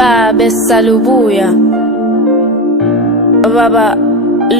babe salubuya baba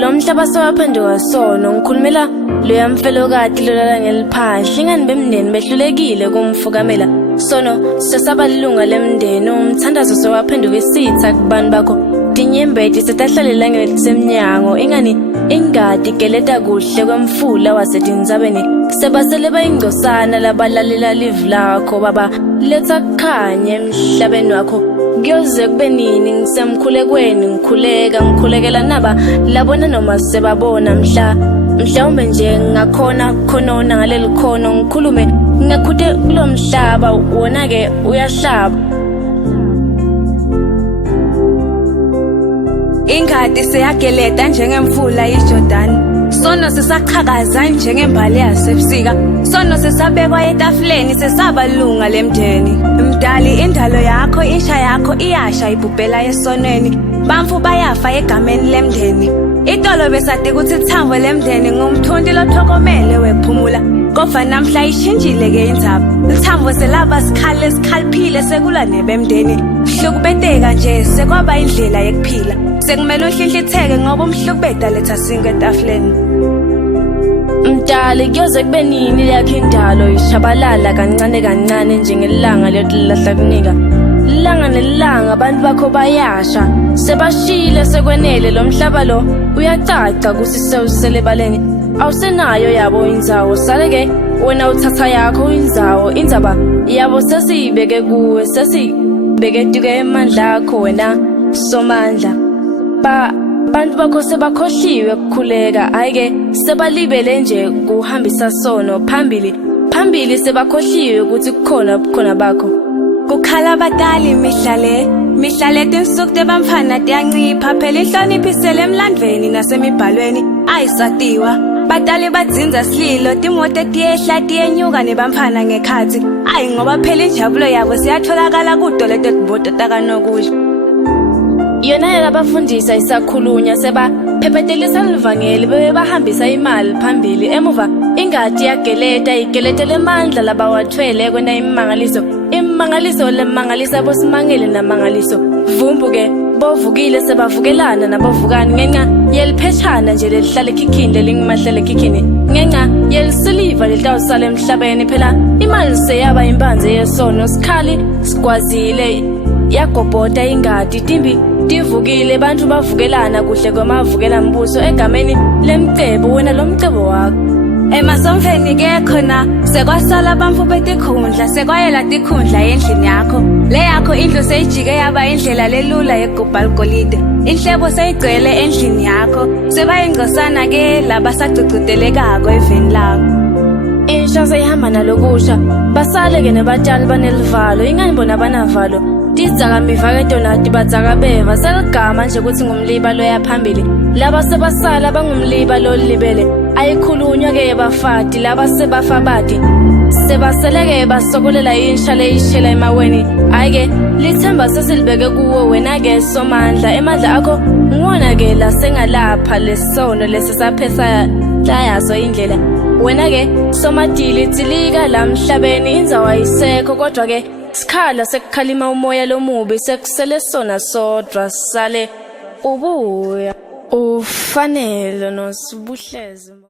lo mhlaba sewaphenduka sono ngikhulumela loya mfelokati lolala ngeliphahla ingani bemndeni behlulekile kumfukamela sono sesabalunga lemndeni umthandazo sewaphenduka isitha kubantu bakho dinyembeti setahlalela ngelisemnyango ingani ingadi geleta kuhle kwemfula wasedinzabeni sebasele bayingcosana labalalela live lakho baba letha kukhanye emhlabeni wakho kuyoze kube nini ngisemkhulekweni ngikhulekela naba labona noma sebabona mhlawumbe nje ngakhona khonona ngaleli khono ngikhulume ngakhuthe kulomhlaba wona ke uyahlaba ingadi seyageleta njengemfula iJordan sono sisaqhakaza njengembali yasebusika sono sesabekwa etafuleni sesabalunga lemndeni mdali indalo yakho insha yakho iyasha ibhubhela esonweni bamfu bayafa egameni lemndeni itolo besade kuthi thambo lemndeni ngumthundi lothokomele wephumula kodwa namhla ishintshile ke indzaba ithambo selaba sikhaliphile sekula nebemndeni hlukubeteka nje sekwaba indlela yekuphila sekumele uhlinhlitheke ngoba umhlukubeda letha sinke etafuleni mdali kuyoze kube nini yakhe indalo ishabalala kancane njengelanga lelahla kunika ilanga nelanga abantu bakho bayasha sebashile sekwenele lo mhlaba lo uyacaca kusisewusele baleni awusenayo yabo indzawo saleke wena uthatha yakho indzawo indzaba yabo sesibeke kuwe sesibeke tuke emandla akho wena somandla bantu bakho sebakhohliwe ukukhuleka ayike sebalibele nje kuhambisa sono phambili sebakhohliwe ukuthi kukhona bakho kukhala abatali mihlale tinsuku tebamfana tiyancipha phela inhloniphisele emlandweni nasemibhalweni ayisatiwa batali badzinza sililo timoto tiyehla tiyenyuka nebamfana ngekhathi ayi ngoba phela injabulo yabo siyatholakala kudole tetimoto takanokudla yona labafundisa isakhulunywa sebaphephetelisa livangeli bebahambisa imali phambili emuva ingadi yageleta igeletele amandla labawathwele kwena imangaliso lemangalisa bosimangele namangaliso vumbuke bovukile sebavukelana nabovukani ngenxa yelipheshana nje lelihlale ekhikhini lelingimahlele ekhikhini ngenxa yelisiliva litawusala emhlabeni phela imali seyaba impanze yesono sikhali sikwazile yagobhoda ingadi timbi divukile bantu bavukelana kuhle kwamavukela mbuso egameni lemcebo wena lomcebo wakho emasomfeni ke khona sekwasala bamfu betikhundla sekwayela tikhundla endlini yakho le yakho indlu seyijike yaba indlela lelula yegubha ligolide inhlebo seyigcwele endlini yakho sebayingcosana ke labasacucudelekako eveni lakho insha seyihamba nalokusha basale ke nebatali banelivalo ingani bona banavalo tidzakamiva ke tonati badzakabeva seligama nje ukuthi ngumliba loyaphambili laba sebasala bangumliba lolibele ayikhulunywa ke bafati laba sebafabati sebaseleke basokolela insha leyishela emaweni ayike lithemba sesilibeke kuwo wena ke somandla emandla akho ngona ke la sengalapha lesono lesisaphesa layazo indlela wena ke somadili tsilika la mhlabeni indzawo ayisekho kodwa ke sikhala sekukhalima umoya lomubi sekusele sona sodwa sale ubuya ufanele nosibuhlezi